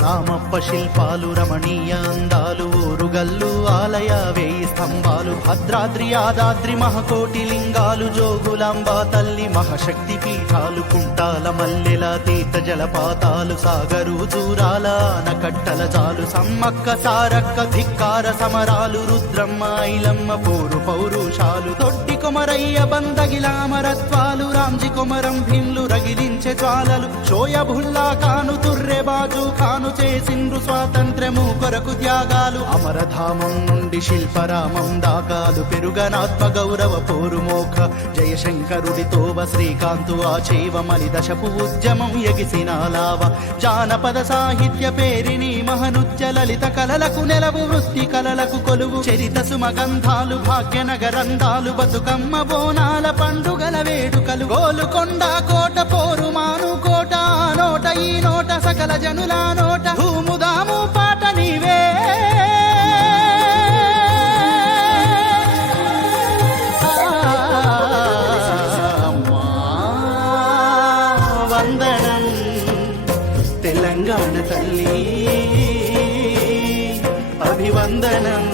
రామప్ప శిల్పాలు రమణీయ అందాలు ఊరుగల్లు ఆలయ వేయి స్తంభాలు భద్రాద్రి యాదాద్రి మహకోటి లింగాలు జోగులాంబ తల్లి మహాశక్తి పీఠాలు కుంటాల మల్లెల తీర్థ జలపాతాలు సాగరు జూరాల ఆనకట్టల జాలు సమ్మక్క సారక్క ధిక్కార సమరాలు రుద్రమ్మ ఐలమ్మ పోరు పౌరుషాలు దొడ్డి కొమరయ్య బందగిలామరత్వాలు రాంజి కొమరం భీమ్లు రగిలించే జ్వాలలు షోయబుల్లా కాను తుర్రె బాజు ఖాను చేసిండ్రు స్వాతంత్ర్యము కొరకు త్యాగాలు అమరధామం నుండి శిల్పరామం దాకాలు పెరుగనాత్మ గౌరవ పోరుమోఖ జయశంకరుడి తోవ శ్రీకాంతు ఆచేవమని దశపు ఉద్యమం ఎగిసిన లావ జానపద సాహిత్య పేరిని మహనుత్య లలిత కళలకు నెలవు వృత్తి కళలకు కొలువు చరిత సుమగంధాలు భాగ్యనగరంధాలు బతుకమ్మ బోనాల పండుగల వేడుకలు గోలుకొండ కోట పోరు మాను కోట నోట ఈ నోట సకల జనుల నోట ధూముదాము పాట నీవే వందనం తెలంగాణ తల్లి అభివందనం